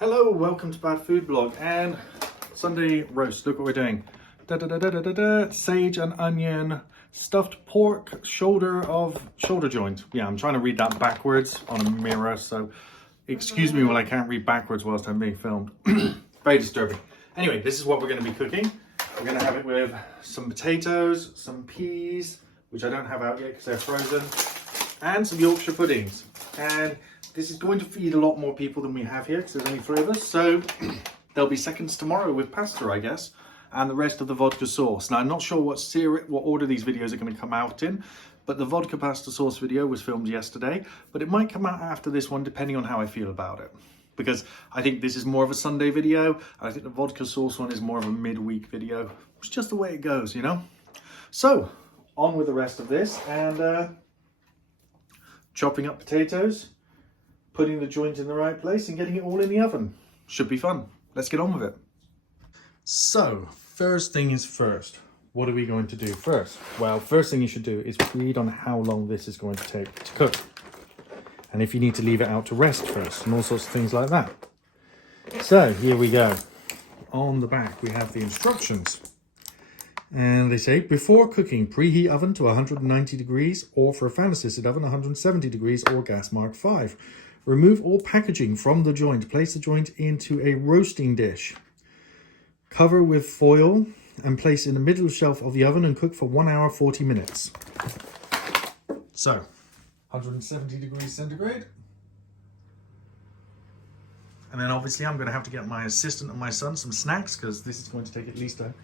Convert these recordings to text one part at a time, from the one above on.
Hello, welcome to badfoodblog and Sunday roast. Look what we're doing. Sage and onion, stuffed pork, shoulder joint. Yeah, I'm trying to read that backwards on a mirror, so excuse me when I can't read backwards whilst I'm being filmed. Very disturbing. Anyway, this is what we're going to be cooking. We're going to have it with some potatoes, some peas, which I don't have out yet because they're frozen, and some Yorkshire puddings. And this is going to feed a lot more people than we have here because there's only 3 of us. So there'll be seconds tomorrow with pasta, I guess, and the rest of the vodka sauce. Now, I'm not sure what order these videos are going to come out in, but the vodka pasta sauce video was filmed yesterday, but it might come out after this one depending on how I feel about it. Because I think this is more of a Sunday video, and I think the vodka sauce one is more of a midweek video. It's just the way it goes, you know? So, on with the rest of this, and chopping up potatoes, putting the joint in the right place and getting it all in the oven. Should be fun. Let's get on with it. So, first thing is first. What are we going to do first? Well, first thing you should do is read on how long this is going to take to cook. And if you need to leave it out to rest first and all sorts of things like that. So, here we go. On the back, we have the instructions. And they say, before cooking, preheat oven to 190 degrees or for a fan-assisted oven, 170 degrees or gas mark 5. Remove all packaging from the joint. Place the joint into a roasting dish. Cover with foil and place in the middle shelf of the oven and cook for 1 hour, 40 minutes. So, 170 degrees centigrade. And then obviously I'm going to have to get my assistant and my son some snacks because this is going to take at least a...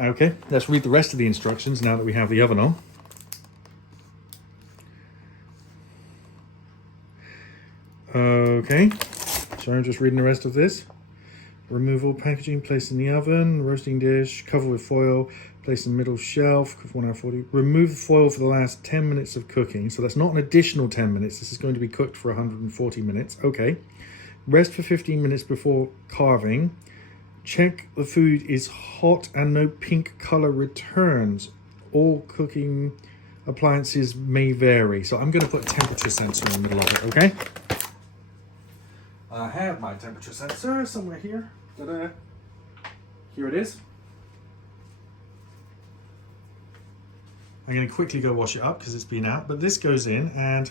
okay, let's read the rest of the instructions now that we have the oven on. Okay, so I'm just reading the rest of this. Remove all packaging, place in the oven, roasting dish, cover with foil, place in the middle shelf, cook for 1 hour 40. Remove the foil for the last 10 minutes of cooking. So that's not an additional 10 minutes. This is going to be cooked for 140 minutes. Okay. Rest for 15 minutes before carving. Check the food is hot and no pink color returns. All cooking appliances may vary. So I'm going to put a temperature sensor in the middle of it, okay? I have my temperature sensor somewhere here. Ta-da. Here it is. I'm going to quickly go wash it up because it's been out, but this goes in and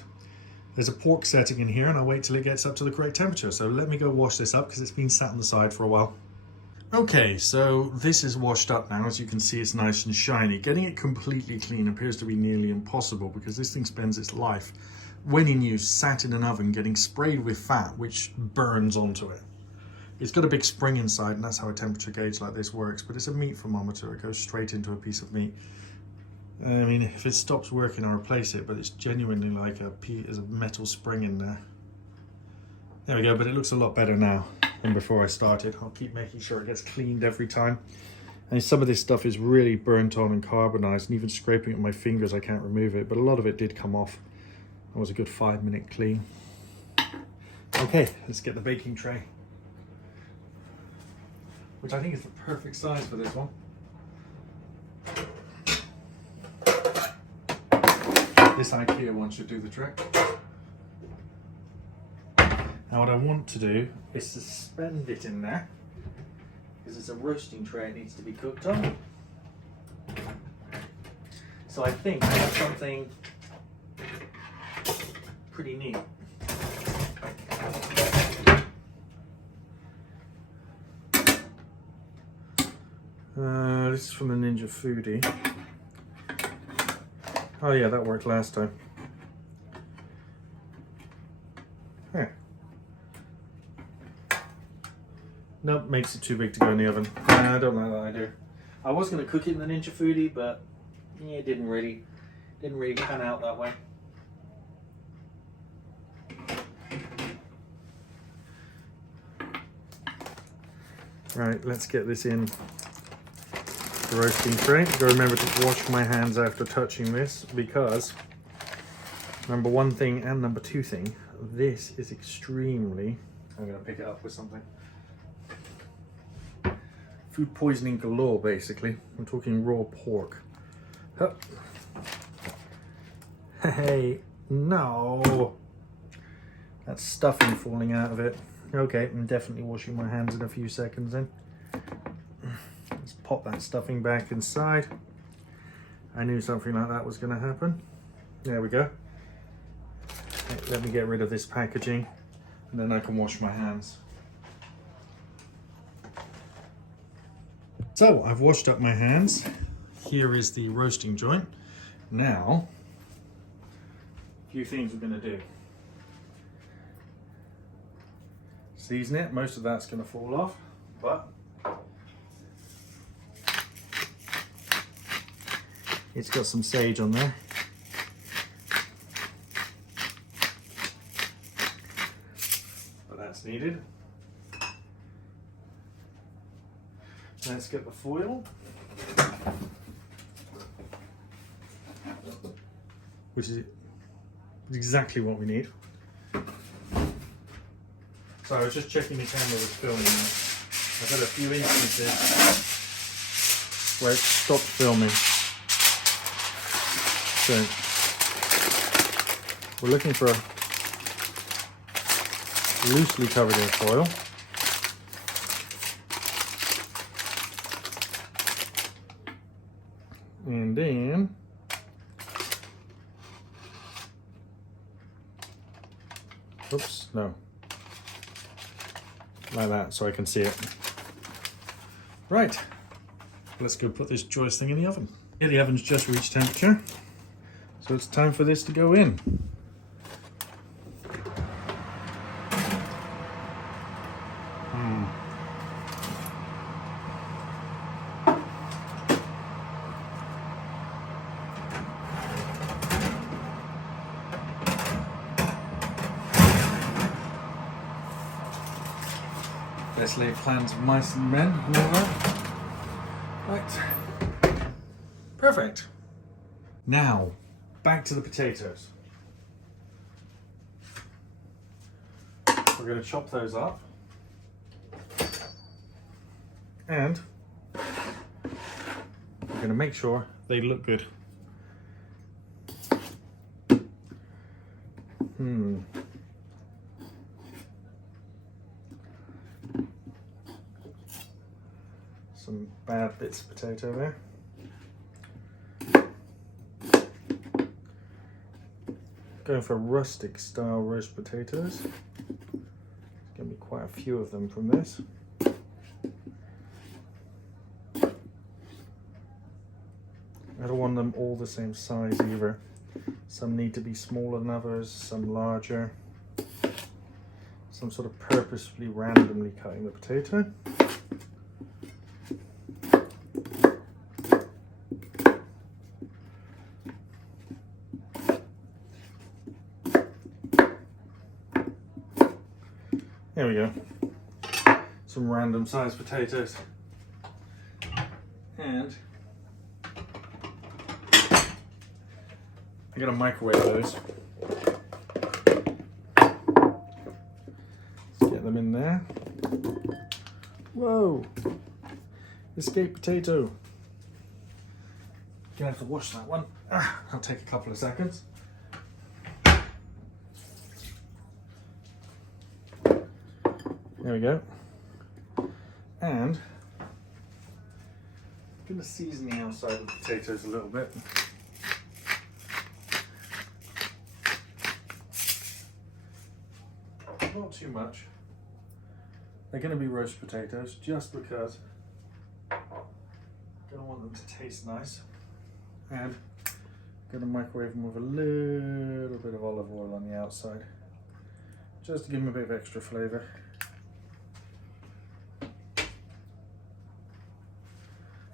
there's a pork setting in here and I'll wait till it gets up to the correct temperature. So let me go wash this up because it's been sat on the side for a while. Okay, so this is washed up now. As you can see, it's nice and shiny. Getting it completely clean appears to be nearly impossible because this thing spends its life, when in use, sat in an oven getting sprayed with fat, which burns onto it. It's got a big spring inside, and that's how a temperature gauge like this works, but it's a meat thermometer. It goes straight into a piece of meat. I mean, if it stops working, I'll replace it, but it's genuinely like there's a metal spring in there. There we go, but it looks a lot better now than before I started. I'll keep making sure it gets cleaned every time. And some of this stuff is really burnt on and carbonized, and even scraping it with my fingers, I can't remove it, but a lot of it did come off. That was a good 5-minute clean. Okay, let's get the baking tray, which I think is the perfect size for this one. This IKEA one should do the trick. Now what I want to do is suspend it in there, because it's a roasting tray, it needs to be cooked on. So I think I have something pretty neat. This is from the Ninja Foodie. Oh yeah, that worked last time. Here. Nope, makes it too big to go in the oven. I don't like that idea. I was going to cook it in the Ninja Foodie, but yeah, it didn't really pan out that way. Right, let's get this in the roasting tray. Got to remember to wash my hands after touching this because number 1 thing and number 2 thing, this is extremely, I'm going to pick it up with something. Food poisoning galore, basically. I'm talking raw pork. Hup. Hey, no. That stuffing falling out of it. Okay, I'm definitely washing my hands in a few seconds then. Let's pop that stuffing back inside. I knew something like that was going to happen. There we go. Okay, let me get rid of this packaging and then I can wash my hands. So I've washed up my hands. Here is the roasting joint. Now, a few things we're going to do. Season it. Most of that's going to fall off, but it's got some sage on there. But that's needed. Let's get the foil, which is exactly what we need. So I was just checking the camera was filming. I've had a few instances where it stopped filming. So we're looking for loosely covered in foil. And then oops, no. Like that, so I can see it. Right, let's go put this joist thing in the oven. Yeah, the oven's just reached temperature, so it's time for this to go in. Best laid plans of mice and men and all that. Right. Perfect. Now, back to the potatoes. We're going to chop those up. And we're going to make sure they look good. Some bad bits of potato there. Going for rustic style roast potatoes. There's going to be quite a few of them from this. I don't want them all the same size either. Some need to be smaller than others, some larger. Some sort of purposefully randomly cutting the potato. There we go. Some random sized potatoes. And I gotta microwave those. Let's get them in there. Whoa! Escape potato. Gonna have to wash that one. I'll take a couple of seconds. There we go. And I'm going to season the outside of the potatoes a little bit. Not too much. They're going to be roast potatoes just because I'm going to want them to taste nice. And I'm going to microwave them with a little bit of olive oil on the outside, just to give them a bit of extra flavour.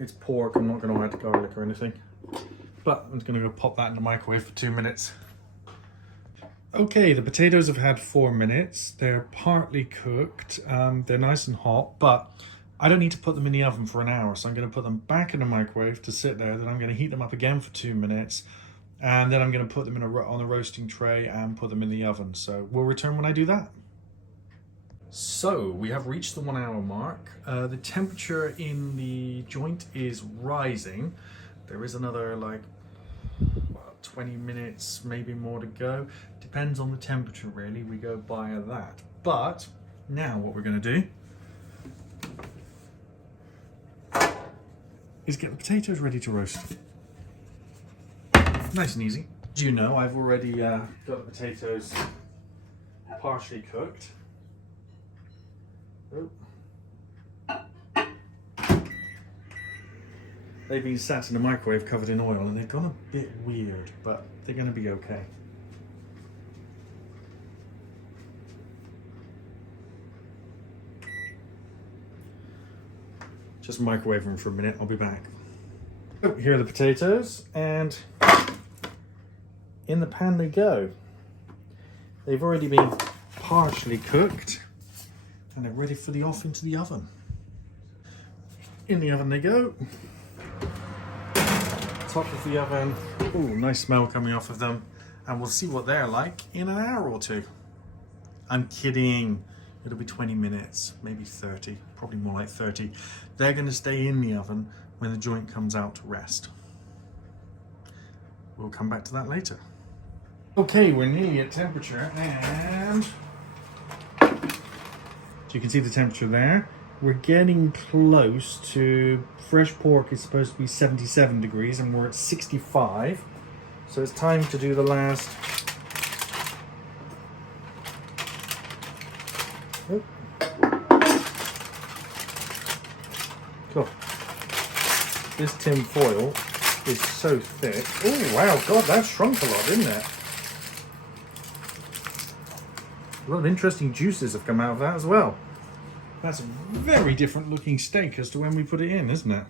It's pork, I'm not going to add garlic or anything. But I'm just going to go pop that in the microwave for 2 minutes. Okay, the potatoes have had 4 minutes. They're partly cooked. They're nice and hot, but I don't need to put them in the oven for an hour. So I'm going to put them back in the microwave to sit there. Then I'm going to heat them up again for 2 minutes. And then I'm going to put them on a roasting tray and put them in the oven. So we'll return when I do that. So we have reached the 1 hour mark. The temperature in the joint is rising. There is another 20 minutes, maybe more to go. Depends on the temperature really, we go by that. But Now what we're going to do is get the potatoes ready to roast. Nice and easy. As you know, I've already got the potatoes partially cooked. Oh. They've been sat in the microwave covered in oil and they've gone a bit weird, but they're going to be okay. Just microwave them for a minute, I'll be back. Oh, here are the potatoes, and in the pan they go. They've already been partially cooked and they're ready for the off into the oven. In the oven they go. Top of the oven. Ooh, nice smell coming off of them. And we'll see what they're like in an hour or two. I'm kidding. It'll be 20 minutes, maybe 30, probably more like 30. They're going to stay in the oven when the joint comes out to rest. We'll come back to that later. Okay, we're nearly at temperature, and so you can see the temperature there. We're getting close to, fresh pork is supposed to be 77 degrees and we're at 65. So it's time to do the last. Oh. Cool. This tin foil is so thick. Oh wow, God, that shrunk a lot, didn't it? A lot of interesting juices have come out of that as well. That's a very different looking steak as to when we put it in, isn't it?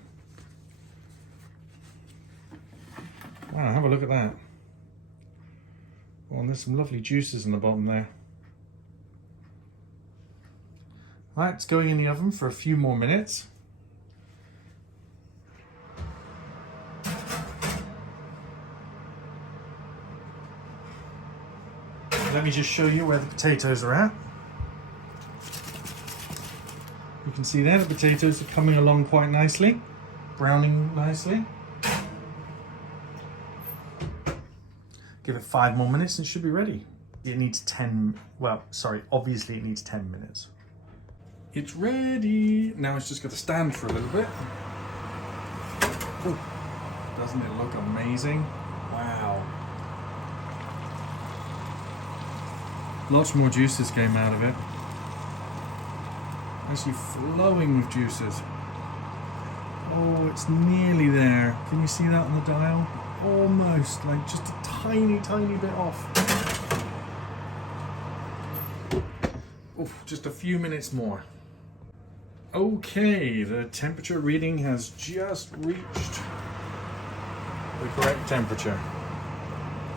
Wow, have a look at that. Oh, and there's some lovely juices in the bottom there. Right, it's going in the oven for a few more minutes. Let me just show you where the potatoes are at. You can see there the potatoes are coming along quite nicely, browning nicely. Give it 5 more minutes and it should be ready. It needs 10, well, sorry, obviously it needs 10 minutes. It's ready. Now it's just got to stand for a little bit. Ooh, doesn't it look amazing? Wow. Lots more juices came out of it. Actually flowing with juices. Oh, it's nearly there. Can you see that on the dial? Almost, like just a tiny, tiny bit off. Oof, just a few minutes more. Okay, the temperature reading has just reached the correct temperature.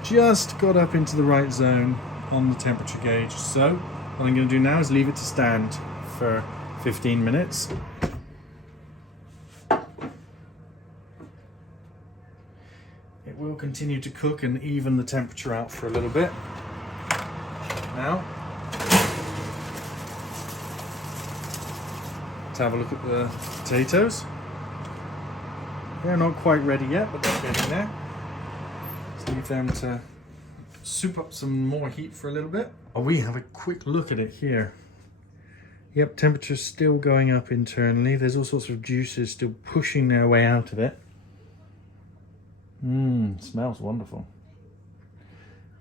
Just got up into the right zone on the temperature gauge. So what I'm going to do now is leave it to stand for 15 minutes. It will continue to cook and even the temperature out for a little bit. Now, let's have a look at the potatoes. They're not quite ready yet, but they're getting there. Let's leave them to soup up some more heat for a little bit. Oh, we have a quick look at it here. Yep, temperature's still going up internally. There's all sorts of juices still pushing their way out of it. Smells wonderful.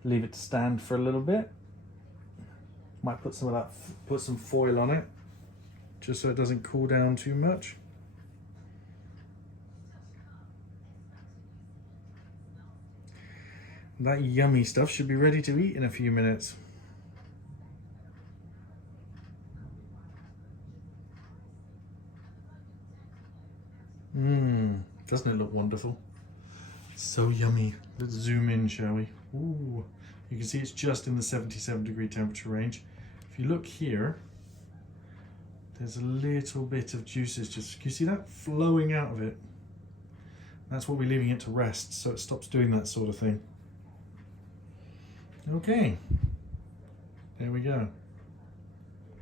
Leave it to stand for a little bit. Might put some of that, put some foil on it, just so it doesn't cool down too much. That yummy stuff should be ready to eat in a few minutes. Doesn't it look wonderful? So yummy. Let's zoom in, shall we? Ooh, you can see it's just in the 77 degree temperature range. If you look here, there's a little bit of juices just, can you see that flowing out of it? That's what we're leaving it to rest, so it stops doing that sort of thing. Okay, there we go.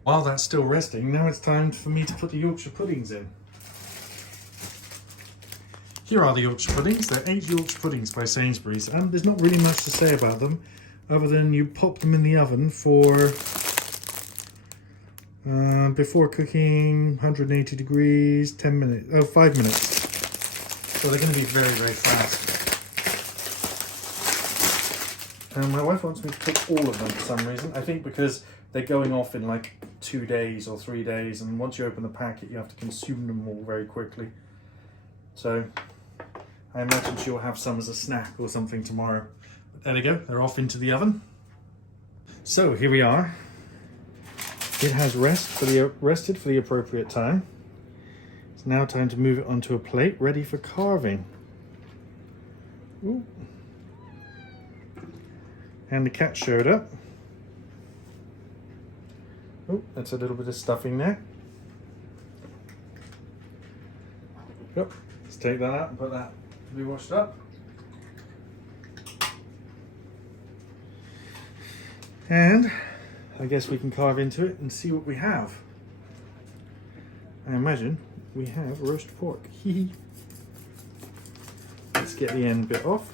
While that's still resting, now it's time for me to put the Yorkshire puddings in. Here are the Yorkshire puddings. They're 8 Yorkshire puddings by Sainsbury's, and there's not really much to say about them other than you pop them in the oven for Before cooking, 180 degrees, 10 minutes, 5 minutes. So they're going to be very, very fast. And my wife wants me to cook all of them for some reason. I think because they're going off in like 2 days or 3 days, and once you open the packet, you have to consume them all very quickly. So I imagine she'll have some as a snack or something tomorrow. But there they go, they're off into the oven. So here we are. It has rested for the appropriate time. It's now time to move it onto a plate ready for carving. Ooh. And the cat showed up. Oh, that's a little bit of stuffing there. Yep. Let's take that out and put that to be washed up. And I guess we can carve into it and see what we have. I imagine we have roast pork. Let's get the end bit off.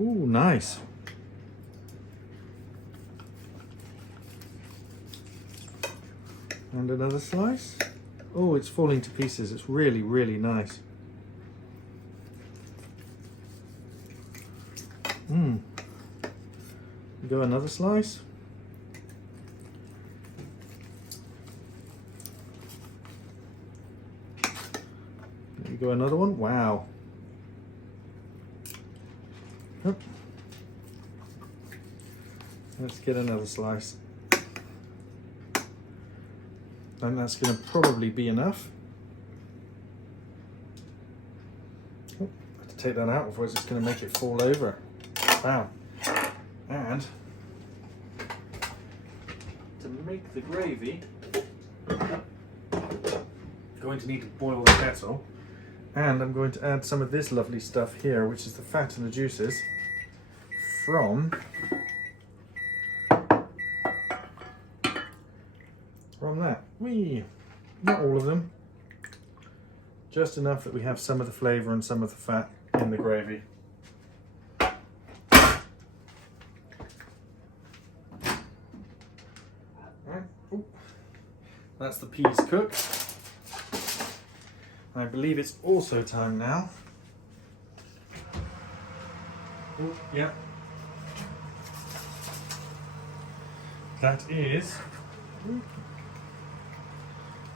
Ooh, nice. And another slice. Oh, it's falling to pieces. It's really, really nice. Go another slice. There you go, another one. Wow. Yep. Let's get another slice. And that's going to probably be enough. Oh, I have to take that out, otherwise it's going to make it fall over. Wow. And to make the gravy, going to need to boil the kettle, and I'm going to add some of this lovely stuff here, which is the fat and the juices from that. Not all of them, just enough that we have some of the flavour and some of the fat in the gravy. That's the peas cooked. I believe it's also time now. Oh, yeah. That is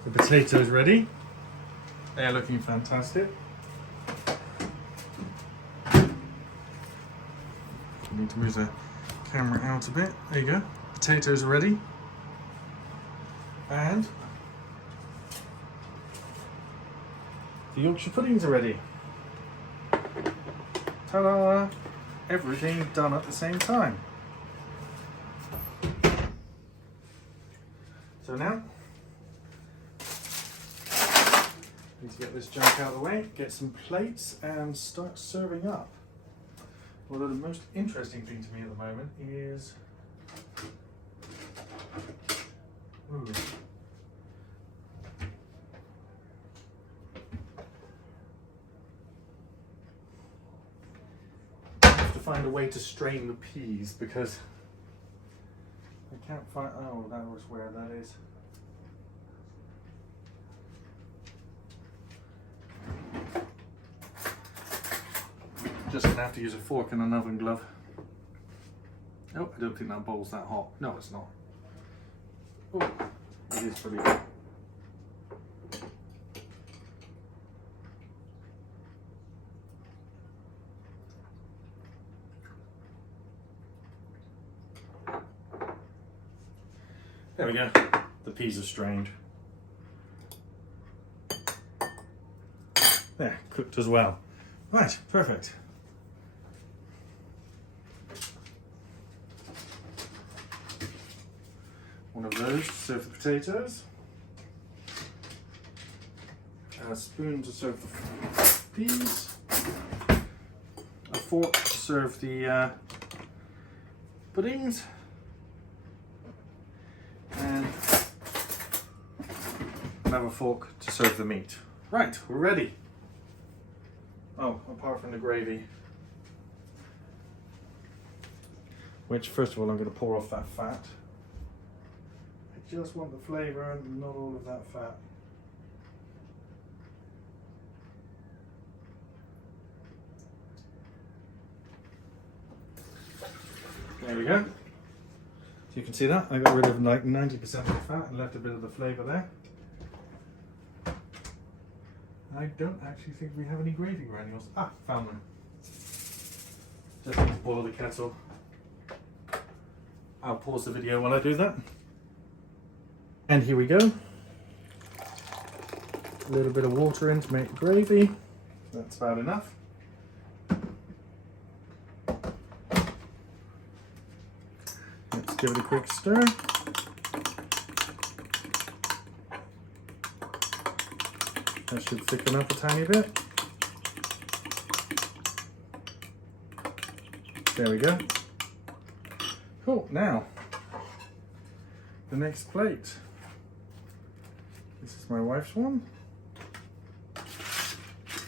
the potatoes ready. They're looking fantastic. Need to move the camera out a bit. There you go. Potatoes are ready. And the Yorkshire puddings are ready. Ta-da! Everything done at the same time. So now, need to get this junk out of the way, get some plates and start serving up. Although the most interesting thing to me at the moment is I have to find a way to strain the peas because I can't find. Oh, that was where that is. Just gonna have to use a fork and an oven glove. Oh, I don't think that bowl's that hot. No, it's not. Oh, it is pretty hot. There we go. The peas are strained. There, cooked as well. Right, perfect. One of those to serve the potatoes. And a spoon to serve the peas. A fork to serve the puddings. And another fork to serve the meat. Right, we're ready. Oh, apart from the gravy. Which, first of all, I'm going to pour off that fat. just want the flavour and not all of that fat. There we go. So you can see that I got rid of like 90% of the fat and left a bit of the flavour there. I don't actually think we have any gravy granules. Ah, found them. Just need to boil the kettle. I'll pause the video while I do that. And here we go. A little bit of water in to make the gravy. That's about enough. Let's give it a quick stir. That should thicken up a tiny bit. There we go. Cool, now, the next plate. This is my wife's one.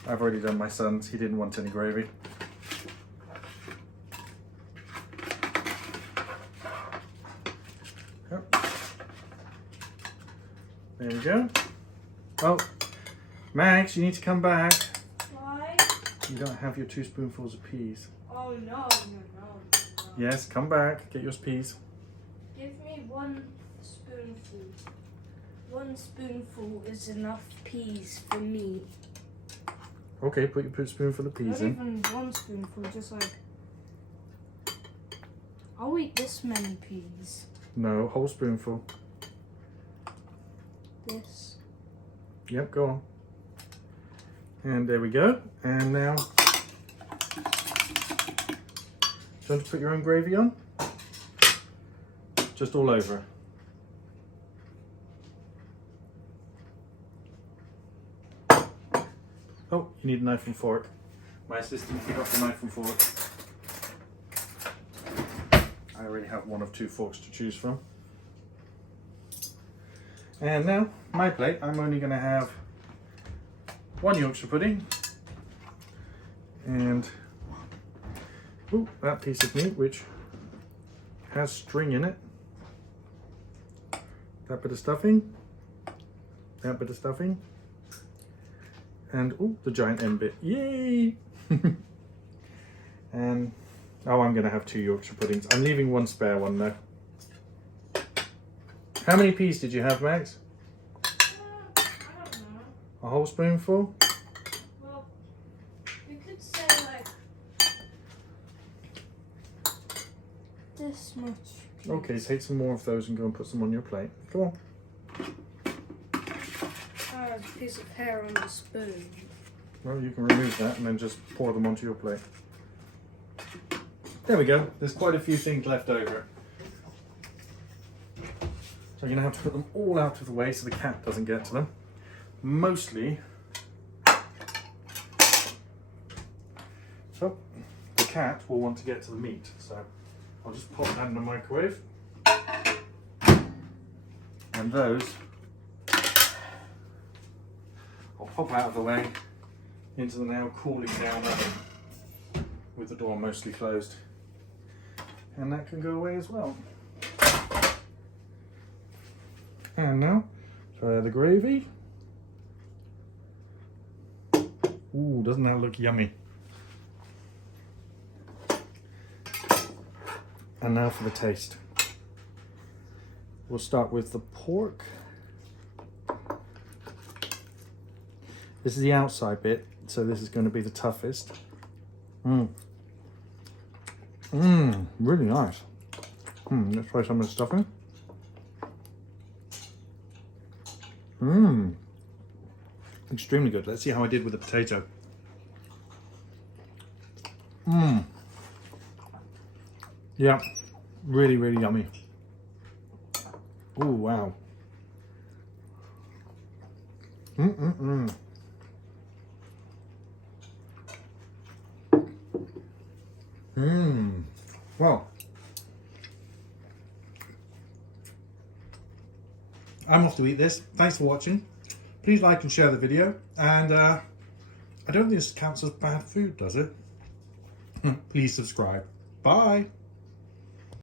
I've already done my son's, he didn't want any gravy. Yep. There we go. Oh, Max, you need to come back. Why? You don't have your 2 spoonfuls of peas. Oh no. Yes, come back, get your peas. Give me 1 spoonful. 1 spoonful is enough peas for me. Okay, put your spoonful of peas Not in. even 1 spoonful, just like... I'll eat this many peas. No, whole spoonful. This. Yep, go on. And there we go. And now, do you want to put your own gravy on? Just all over. Oh, you need a knife and fork. My assistant forgot the knife and fork. I already have 1 of 2 forks to choose from. And now, my plate, I'm only going to have 1 Yorkshire pudding and that piece of meat which has string in it. That bit of stuffing. That bit of stuffing. And the giant end bit. Yay! And I'm going to have 2 Yorkshire puddings. I'm leaving 1 spare one though. How many peas did you have, Max? I don't know. A whole spoonful? Well, you could say like this much peas. Okay, take some more of those and go and put some on your plate. Go on. I have a piece of hair on the spoon. Well, you can remove that and then just pour them onto your plate. There we go. There's quite a few things left over. So you're going to have to put them all out of the way so the cat doesn't get to them. Mostly, so the cat will want to get to the meat. So I'll just pop that in the microwave. And those, I'll pop out of the way into the now cooling down oven with the door mostly closed. And that can go away as well. And now, try the gravy. Ooh, doesn't that look yummy? And now for the taste. We'll start with the pork. This is the outside bit, so this is going to be the toughest. Really nice. Let's try some of the stuffing. Extremely good. Let's see how I did with the potato. Yeah, really, really yummy. Oh, wow. Well, I'm off to eat this. Thanks for watching. Please like and share the video. And I don't think this counts as bad food, does it? Please subscribe. Bye.